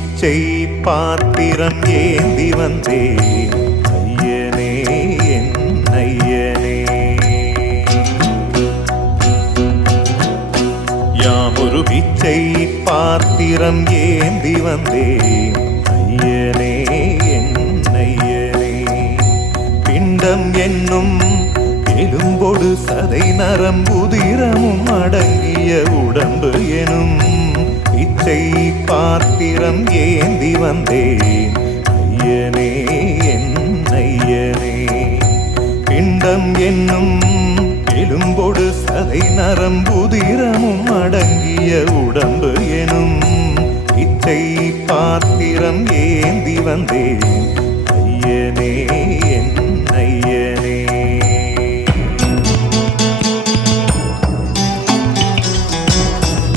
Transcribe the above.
பிச்சை பாத்திரம் ஏந்தி வந்தேன் ஐயனே என் ஐயனே. யாமொரு பிச்சை பாத்திரம் ஏந்தி வந்தேன் ஐயனே என் ஐயனே. பிண்டம் என்னும் எலும்பொடு சதை நரம்புதிரமும் அடங்கிய உடம்பு எனும் பிச்சை பாத்திரம் ஏந்தி வந்தேன் ஐயனே என் ஐயனே. பிண்டம் என்னும் எலும்பொடு சதை நரம்புதிரமும் அடங்கிய உடம்பு எனும் பிச்சை பாத்திரம் ஏந்தி வந்தேன்